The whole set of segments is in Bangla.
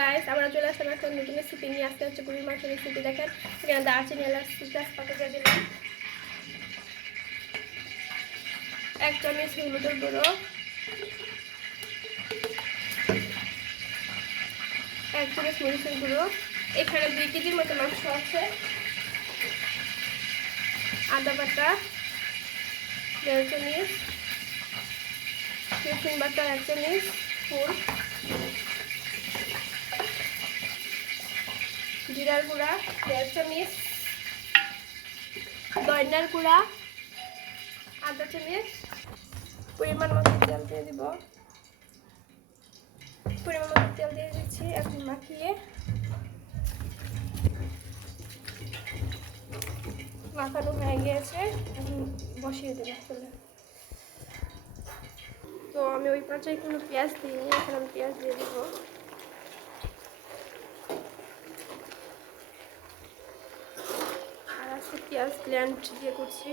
গাইস আমরা চলে আসলাম এখন নতুন রেসিপি নিয়ে আসতে হচ্ছে গরুর মাংস রেসিপি। দেখেন এখানে দারচিনি এলাচ তেজপাতা দিয়ে দিলাম, 1 চামচ হলুদের গুঁড়ো, 1 চামচ মরিচের গুঁড়ো, এখানে 2 কেজির মতো মাংস আছে, আদা বাটা 1.5 চামচ, রসুন বাটা 1 চামচ ফুল, জিরার গুঁড়া 1.5 চামচ, ধনিয়ার গুঁড়া আধা চামচ, পরিমাণ মতো তেল দিয়ে দিব, পরিমাণ মতো তেল দিয়ে দিচ্ছি। এখন মাখিয়ে মাখানো হয়ে গিয়েছে, এখন বসিয়ে দেবো চলে। তো আমি ওই পর্যায়ে কোনো পেঁয়াজ দিইনি, এখন আমি পেঁয়াজ দিয়ে দেবো। আর আজকে পেঁয়াজ ব্লেন্ড দিয়ে করছি।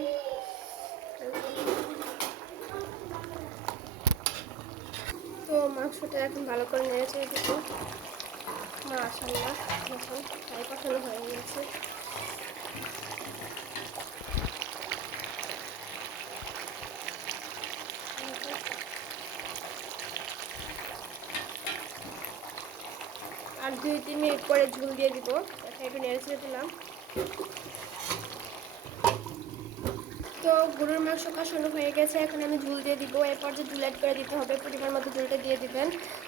তো মাংসটা এখন ভালো করে নেড়েছে দেবো। মাশাআল্লাহ এখন ফ্রাই কষানো হয়ে গেছে। আর 2-3 মিনিট পরে ঝোল দিয়ে দিব। এখন একটু নেড়ে ছেড়ে দিলাম। তো গরুর মাংস কষানো হয়ে গেছে, এখন আমি ঝোল দিয়ে দিব। এরপর যে ঝোল অ্যাড করে দিতে হবে, পরিমাণ মতো ঝোলটা দিয়ে দিবেন।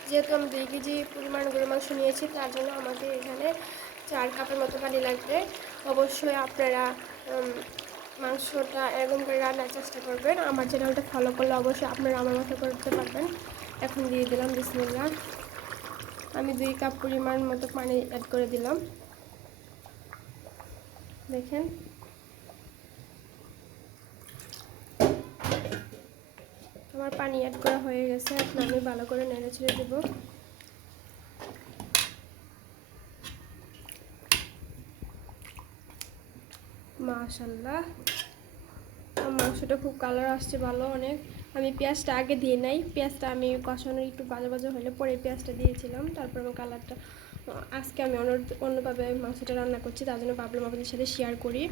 যেহেতু আমি 2 কেজি পরিমাণ গরুর মাংস নিয়েছি, তার জন্য আমাদের এখানে 4 কাপের মতো পানি লাগবে। অবশ্যই আপনারা মাংসটা এরকম করে রান্নার চেষ্টা করবেন। আমার চ্যানেলটা ফলো করলে অবশ্যই আপনারা আমার মতো করতে পারবেন। এখন দিয়ে দিলাম বিসমিল্লাহ। আমি 2 কাপ পরিমাণ মতো পানি অ্যাড করে দিলাম। দেখেন আমার পানি অ্যাড করা হয়ে গেছে, এখন আমি ভালো করে নেড়ে ছেড়ে দেবো। মাশাআল্লাহ মাংসটা খুব কালার আসছে ভালো অনেক। আমি পেঁয়াজটা আগে দিয়ে নাই, পেঁয়াজটা আমি কষানোর একটু বাজে বাজে হলে পরে পেঁয়াজটা দিয়েছিলাম। তারপর আমার কালারটা আজকে আমি অন্যভাবে মাংসটা রান্না করছি, তার জন্য ভাবলাম আপনাদের সাথে শেয়ার করি।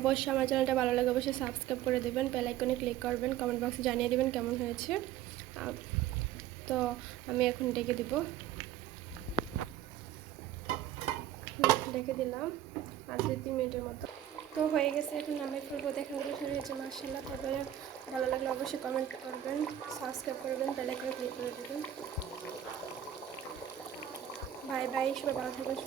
অবশ্যই আমার চ্যানেলটা ভালো লাগে অবশ্যই সাবস্ক্রাইব করে দেবেন, বেল আইকনে ক্লিক করবেন, কমেন্ট বক্সে জানিয়ে দেবেন কেমন হয়েছে। তো আমি এখন ডেকে দিব, ডেকে দিলাম আর 2-3 মিনিটের মতো। তো হয়ে গেছে, এখন নামিয়ে ফেলবো। দেখা গেলে শুরু হয়েছে মাশাআল্লাহ। তবে ভালো লাগলে অবশ্যই কমেন্ট করবেন, সাবস্ক্রাইব করবেন, বেল আইকনে ক্লিক করে দেবেন। বাই বাই, সবাই ভালো থাকবেন।